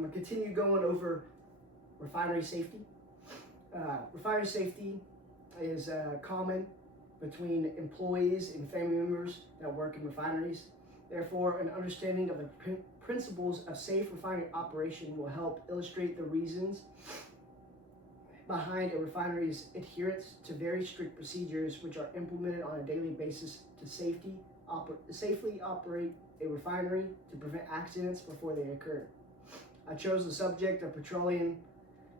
I'm going to continue going over refinery safety. Refinery safety is common between employees and family members that work in refineries. Therefore, an understanding of the principles of safe refinery operation will help illustrate the reasons behind a refinery's adherence to very strict procedures which are implemented on a daily basis to safely operate a refinery to prevent accidents before they occur. I chose the subject of petroleum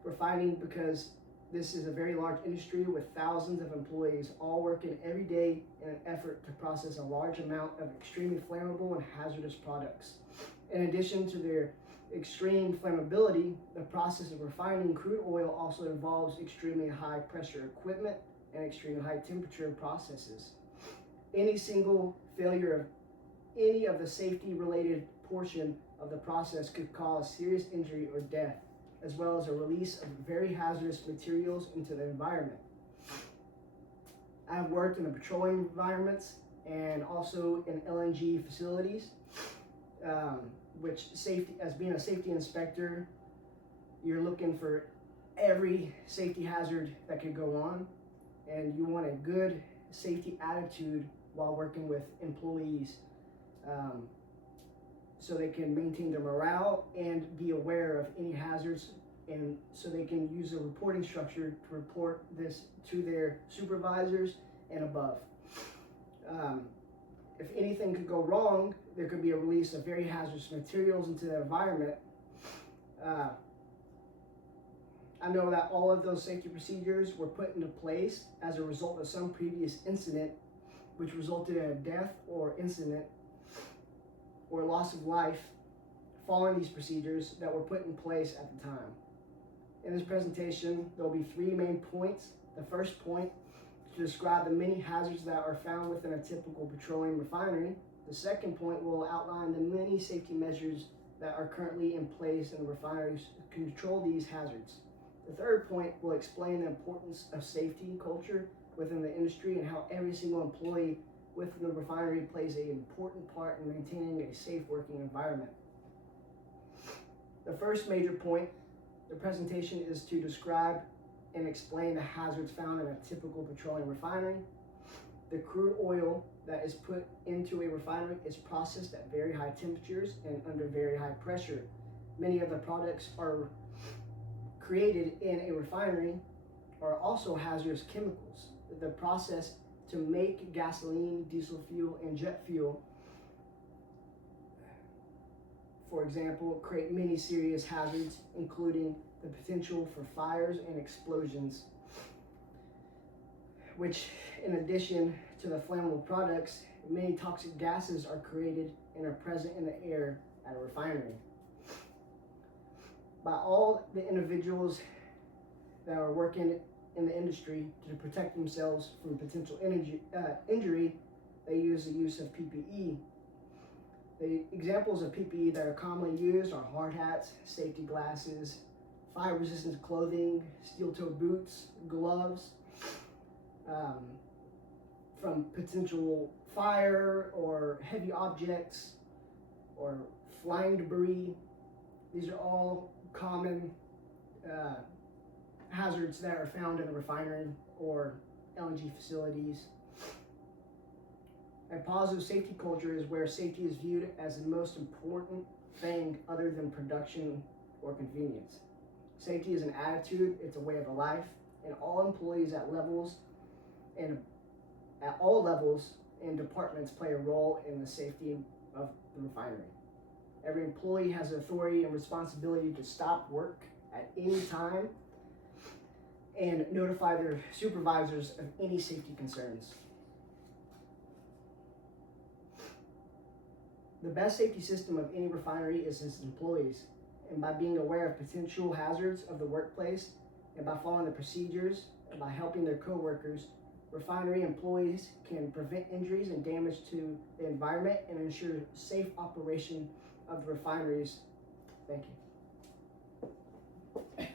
refining because this is a very large industry with thousands of employees all working every day in an effort to process a large amount of extremely flammable and hazardous products. In addition to their extreme flammability, the process of refining crude oil also involves extremely high pressure equipment and extremely high temperature processes. Any single failure of any of the safety related portion of the process could cause serious injury or death, as well as a release of very hazardous materials into the environment. I have worked in the petroleum environments and also in LNG facilities, which safety, as being a safety inspector, you're looking for every safety hazard that could go on, and you want a good safety attitude while working with employees, so they can maintain their morale and be aware of any hazards, and so they can use a reporting structure to report this to their supervisors and above. If anything could go wrong, there could be a release of very hazardous materials into the environment. I know that all of those safety procedures were put into place as a result of some previous incident which resulted in a death or incident or loss of life following these procedures that were put in place at the time. In this presentation, there will be 3 main points. The first point to describe the many hazards that are found within a typical petroleum refinery. The second point will outline the many safety measures that are currently in place in the refineries to control these hazards. The third point will explain the importance of safety culture within the industry and how every single employee within the refinery plays an important part in maintaining a safe working environment. The first major point, the presentation is to describe and explain the hazards found in a typical petroleum refinery. The crude oil that is put into a refinery is processed at very high temperatures and under very high pressure. Many of the products are created in a refinery are also hazardous chemicals. The process to make gasoline, diesel fuel, and jet fuel, for example, create many serious hazards, including the potential for fires and explosions, which, in addition to the flammable products, many toxic gases are created and are present in the air at a refinery. By all the individuals that are working in the industry to protect themselves from potential injury, they use the use of PPE. The examples of PPE that are commonly used are hard hats, safety glasses, fire-resistant clothing, steel-toe boots, gloves, from potential fire or heavy objects or flying debris. These are all common hazards that are found in a refinery or LNG facilities. A positive safety culture is where safety is viewed as the most important thing other than production or convenience. Safety is an attitude, it's a way of life, and all employees at all levels and departments play a role in the safety of the refinery. Every employee has the authority and responsibility to stop work at any time and notify their supervisors of any safety concerns. The best safety system of any refinery is its employees, and by being aware of potential hazards of the workplace, and by following the procedures, and by helping their co-workers, refinery employees can prevent injuries and damage to the environment and ensure safe operation of the refineries. Thank you.